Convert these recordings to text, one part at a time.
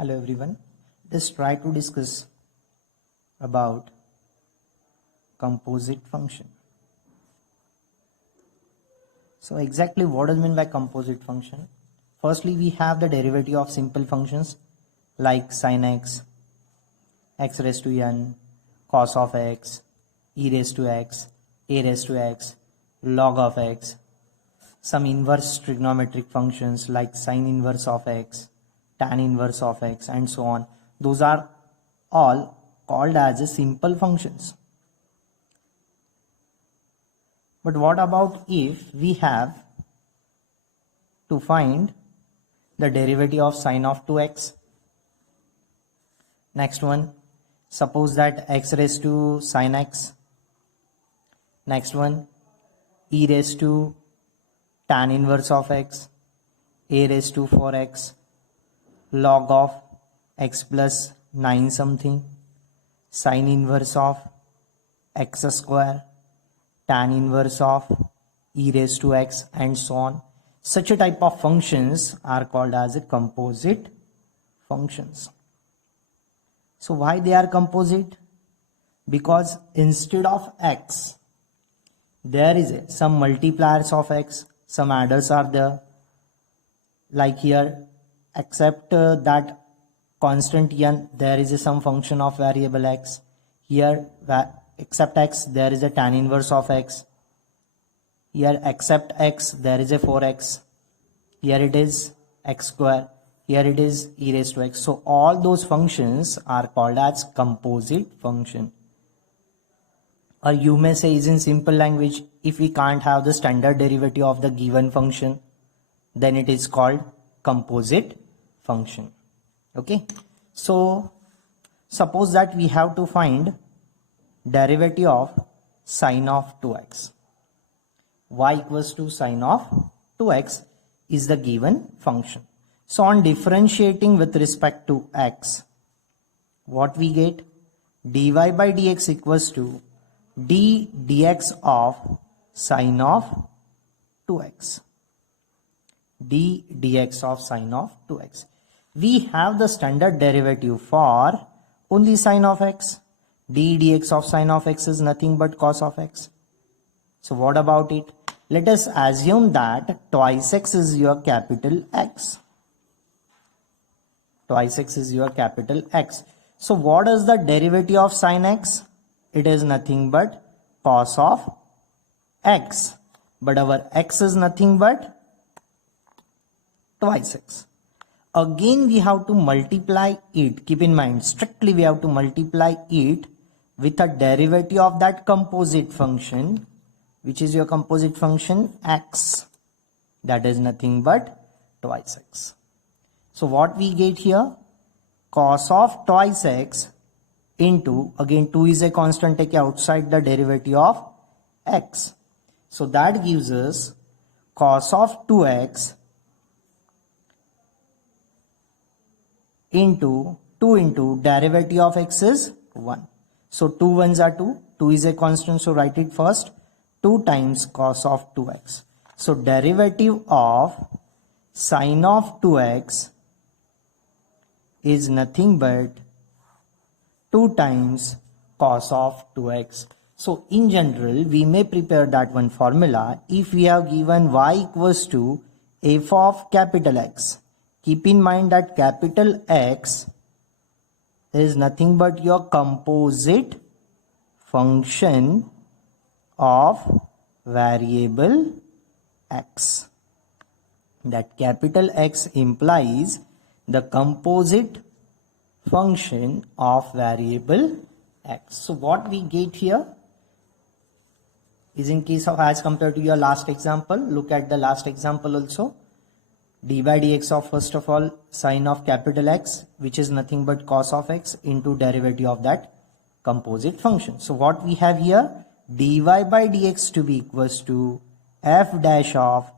Hello everyone. Let's try to discuss about composite function. So exactly what is meant by composite function? Firstly, we have the derivative of simple functions like sin x, x raised to n, cos of x, e raised to x, a raised to x, log of x, some inverse trigonometric functions like sin inverse of x, tan inverse of x, and so on. Those are all called as a simple functions. But what about if we have to find the derivative of sine of 2x? Next one, suppose that x raised to sine x. Next one, e raised to tan inverse of x, a raised to 4x, log of x plus 9 something, sine inverse of x square, tan inverse of e raised to x, and so on. Such a type of functions are called as a composite functions. So why they are composite? Because instead of x, there is some multipliers of x, some adders are there. Like here, except that constant n, there is some function of variable x. Here, except x, there is a tan inverse of x. Here, except x, there is a 4x. Here it is x square. Here it is e raised to x. So all those functions are called as composite function. Or you may say is in simple language, if we can't have the standard derivative of the given function, then it is called composite function. Okay. So suppose that we have to find derivative of sine of 2x. Y equals to sine of 2x is the given function. So on differentiating with respect to x, what we get? Dy by dx equals to d dx of sine of 2x. d dx of sine of 2x. We have the standard derivative for only sine of x. d dx of sine of x is nothing but cos of x. So what about it? Let us assume that twice x is your capital X. Twice x is your capital X. So what is the derivative of sine x? It is nothing but cos of x. But our x is nothing but twice x. Again we have to multiply it. Keep in mind, strictly we have to multiply it with a derivative of that composite function, which is your composite function x. That is nothing but twice x. So what we get here? Cos of twice x into, again 2 is a constant, take outside the derivative of x. So that gives us cos of 2x into 2 into derivative of x is 1. So 2 ones are 2. 2 is a constant, so write it first. 2 times cos of 2x. So derivative of sine of 2x is nothing but 2 times cos of 2x. So in general, we may prepare that one formula if we have given y equals to f of capital X. Keep in mind that capital X is nothing but your composite function of variable x. That capital X implies the composite function of variable x. So what we get here is, in case of as compared to your last example, look at the last example also. D by dx of, first of all, sine of capital X, which is nothing but cos of x, into derivative of that composite function. So what we have here? Dy by dx to be equals to f dash of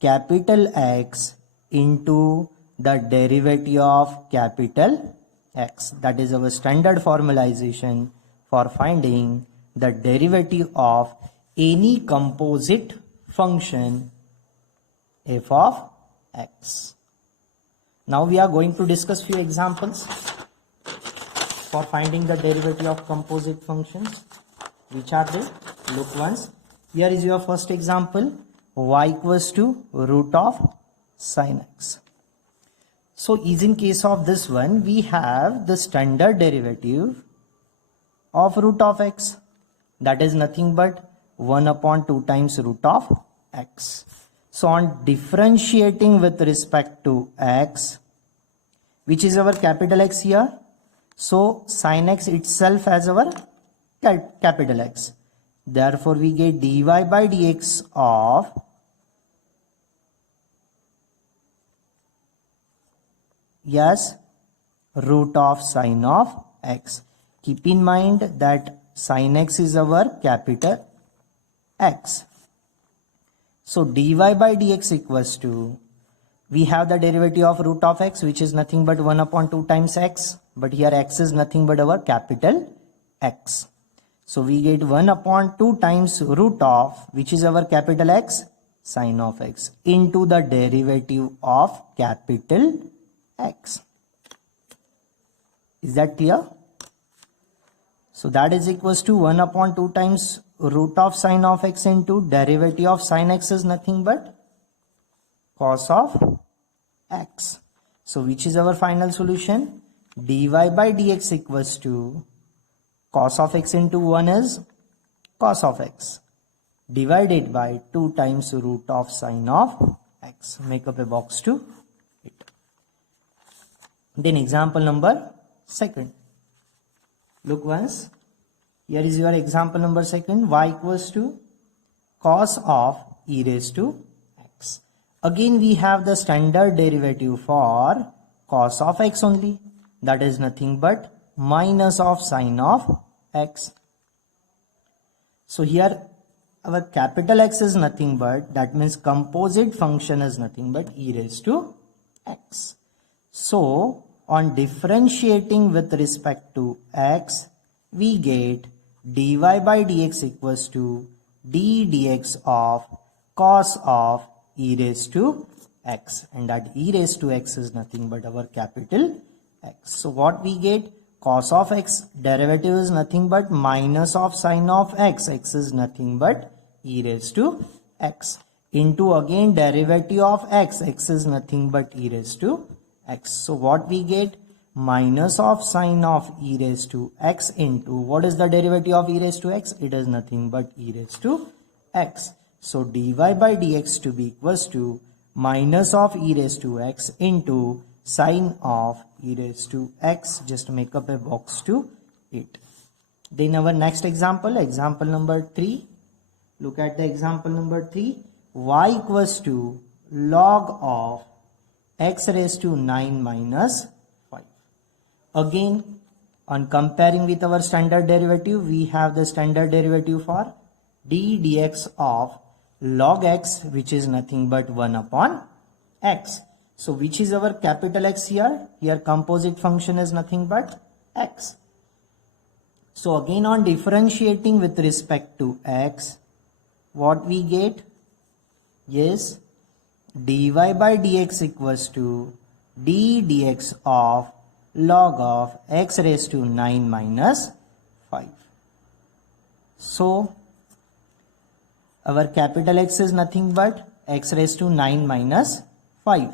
capital X into the derivative of capital X. That is our standard formalization for finding the derivative of any composite function f of x. Now we are going to discuss few examples for finding the derivative of composite functions. Which are they? Look once. Here is your first example. Y equals to root of sin x. So is in case of this one, we have the standard derivative of root of x. That is nothing but 1 upon 2 times root of x. So on differentiating with respect to x, which is our capital X here, so sin x itself as our capital X. Therefore we get dy by dx of root of sin of x. Keep in mind that sin x is our capital X. So dy by dx equals to, we have the derivative of root of x, which is nothing but 1 upon 2 times x. But here x is nothing but our capital X. So we get 1 upon 2 times root of, which is our capital X, sin of x, into the derivative of capital X. Is that clear? So that is equals to 1 upon 2 times root of sin of x into derivative of sin x is nothing but cos of x. So which is our final solution? Dy by dx equals to cos of x into 1 is cos of x divided by 2 times root of sin of x. Make up a box to it. Then example number 2. Look once. Here is your example number 2. Y equals to cos of e raised to x. Again we have the standard derivative for cos of x only. That is nothing but minus of sin of x. So here our capital X is nothing but, that means composite function is nothing but e raised to x. So on differentiating with respect to x, we get dy by dx equals to d dx of cos of e raised to x, and that e raised to x is nothing but our capital X. So what we get? Cos of x derivative is nothing but minus of sin of x. X is nothing but e raised to x, into again derivative of x. X is nothing but e raised to x. So what we get? Minus of sin of e raised to x into, what is the derivative of e raised to x? It is nothing but e raised to x. So dy by dx to be equals to minus of e raised to x into sin of e raised to x. Just make up a box to it. Then our next example, example number 3. Look at the example number 3. Y equals to log of x raised to 9 minus 5. Again, on comparing with our standard derivative, we have the standard derivative for d dx of log x, which is nothing but 1 upon x. So which is our capital X here? Here composite function is nothing but x. So again on differentiating with respect to x, what we get? Yes, dy by dx equals to d dx of log of x raised to 9 minus 5. So our capital X is nothing but x raised to 9 minus 5.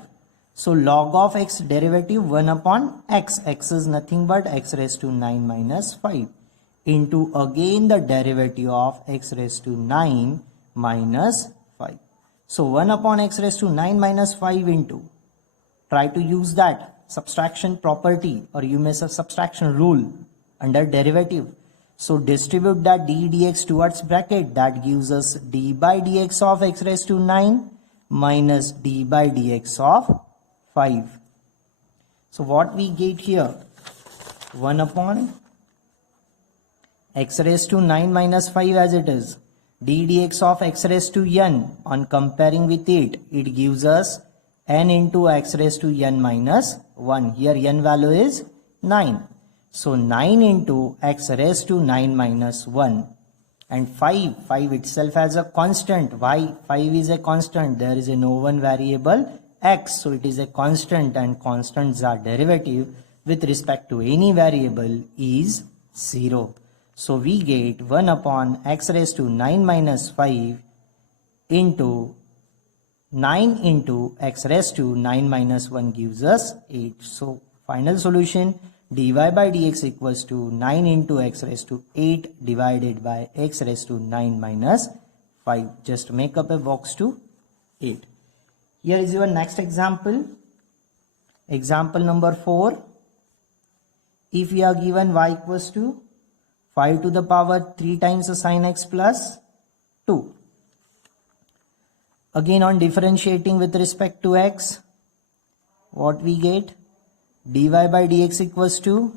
So log of x derivative 1 upon x. X is nothing but x raised to 9 minus 5 into again the derivative of x raised to 9 minus 5. So 1 upon x raised to 9 minus 5 into, try to use that subtraction property, or you may say subtraction rule under derivative. So distribute that d dx towards bracket. That gives us d by dx of x raised to 9 minus d by dx of 5. So what we get here? 1 upon x raised to 9 minus 5 as it is. D dx of x raised to n, on comparing with it, it gives us n into x raised to n minus 1. Here n value is 9. So 9 into x raised to 9 minus 1. And 5 itself has a constant. Why? 5 is a constant. There is a no one variable x. So it is a constant, and constants are derivative with respect to any variable is 0. So we get 1 upon x raised to 9 minus 5 into 9 into x raised to 9 minus 1 gives us 8. So final solution, dy by dx equals to 9 into x raised to 8 divided by x raised to 9 minus 5. Just make up a box to 8. Here is your next example. Example number 4. If we are given y equals to 5 to the power 3 times sin x plus 2. Again, on differentiating with respect to x, what we get? Dy by dx equals to,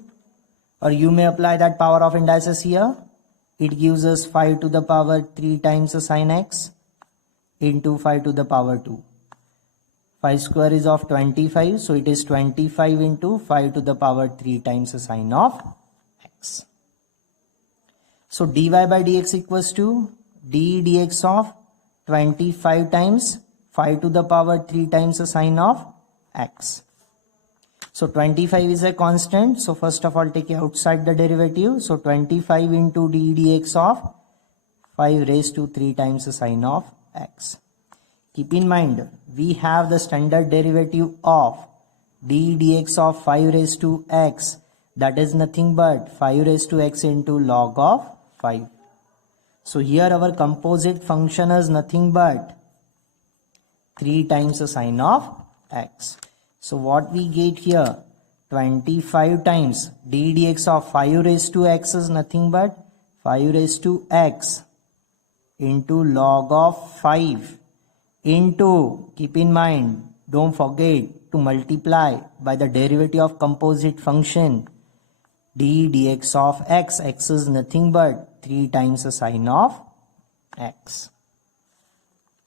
or you may apply that power of indices here. It gives us 5 to the power 3 times sin x into 5 to the power 2. 5 square is of 25, so it is 25 into 5 to the power 3 times sin of x. So dy by dx equals to d dx of 25 times 5 to the power 3 times the sin of x. So 25 is a constant. So first of all, take outside the derivative. So 25 into d dx of 5 raised to 3 times the sin of x. Keep in mind, we have the standard derivative of d dx of 5 raised to x. That is nothing but 5 raised to x into log of 5. So here our composite function is nothing but 3 times the sin of x. So what we get here, 25 times d dx of 5 raised to x is nothing but 5 raised to x into log of 5 into, keep in mind, don't forget to multiply by the derivative of composite function d dx of x. X is nothing but 3 times the sin of x.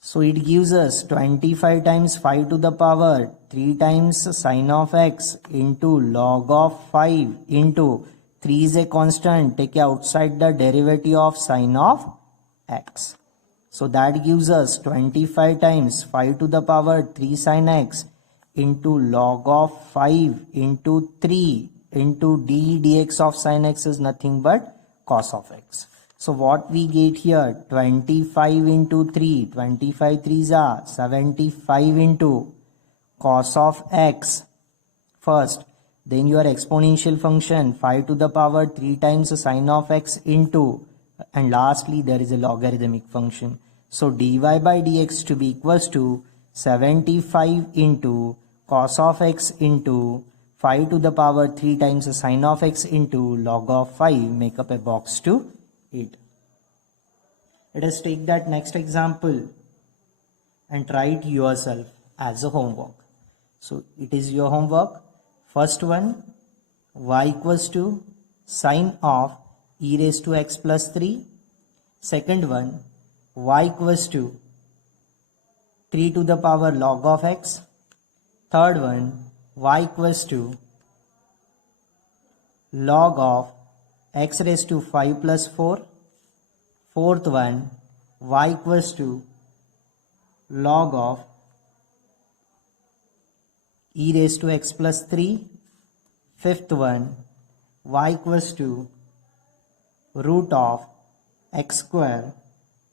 So it gives us 25 times 5 to the power 3 times sin of x into log of 5 into 3 is a constant. Take outside the derivative of sin of x. So that gives us 25 times 5 to the power 3 sin x into log of 5 into 3 into d dx of sin x is nothing but cos of x. So what we get here, 25 into 3, 25 3s are 75 into cos of x first, then your exponential function 5 to the power 3 times sin of x into, and lastly there is a logarithmic function. So dy by dx to be equals to 75 into cos of x into 5 to the power 3 times sin of x into log of 5. Make up a box to 8. Let us take that next example and try it yourself as a homework. So it is your homework. First one, y equals to sine of e raised to x plus 3. Second one, y equals to 3 to the power log of x. Third one, y equals to log of x raised to 5 plus 4. Fourth one, y equals to log of e raised to x plus 3. Fifth one, y equals to root of x square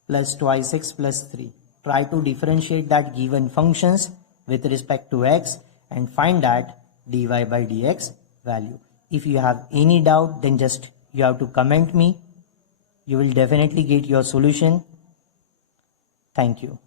plus twice x plus 3. Try to differentiate that given functions with respect to x and find that dy by dx value. If you have any doubt, then just you have to comment me. You will definitely get your solution. Thank you.